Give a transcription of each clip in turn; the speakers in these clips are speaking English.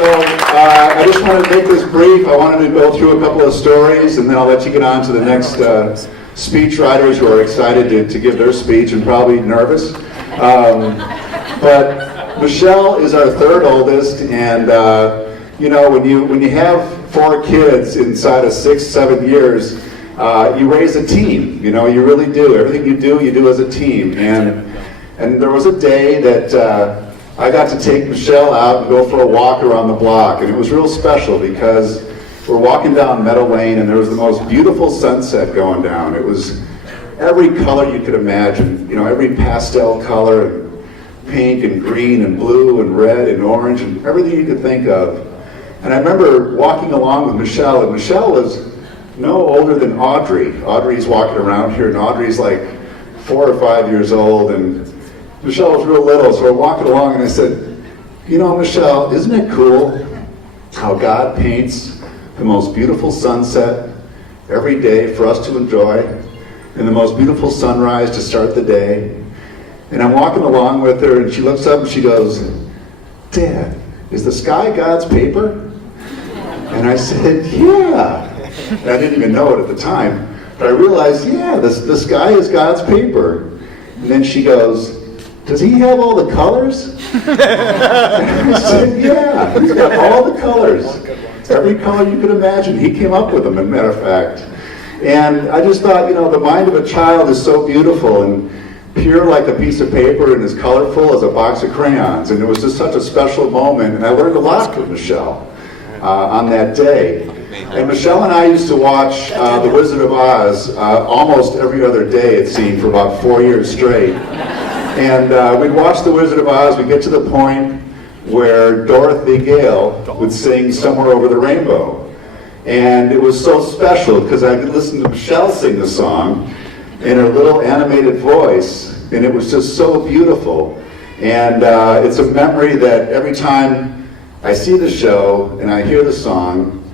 I just want to make this brief. I wanted to go through a couple of stories, and then I'll let you get on to the next speech writers who are excited to give their speech and probably nervous. But Michelle is our third oldest, and you know, when you have 4 kids inside of 6-7 years, you raise a team. You know, you really do. Everything you do as a team. And there was a day that I got to take Michelle out and go for a walk around the block, and it was real special because we're walking down Meadow Lane, and there was the most beautiful sunset going down. It was every color you could imagine, you know, every pastel color, and pink and green and blue and red and orange and everything you could think of. And I remember walking along with Michelle, and Michelle was no older than Audrey. Audrey's walking around here, and Audrey's like 4 or 5 years old, and Michelle was real little, so we're walking along, and I said, you know, Michelle, isn't it cool how God paints the most beautiful sunset every day for us to enjoy, and the most beautiful sunrise to start the day? And I'm walking along with her, and she looks up and she goes, Dad, is the sky God's paper? And I said, yeah. And I didn't even know it at the time, but I realized, yeah, the sky is God's paper. And then she goes, does he have all the colors? I said, yeah, he's got all the colors. Every color you could imagine. He came up with them, as a matter of fact. And I just thought, you know, the mind of a child is so beautiful and pure like a piece of paper and as colorful as a box of crayons. And it was just such a special moment. And I learned a lot from Michelle on that day. And Michelle and I used to watch The Wizard of Oz almost every other day, it seemed, for about 4 years straight. And we'd watch The Wizard of Oz. We'd get to the point where Dorothy Gale would sing Somewhere Over the Rainbow. And it was so special because I could listen to Michelle sing the song in her little animated voice, and it was just so beautiful. And it's a memory that every time I see the show and I hear the song,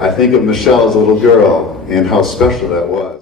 I think of Michelle as a little girl and how special that was.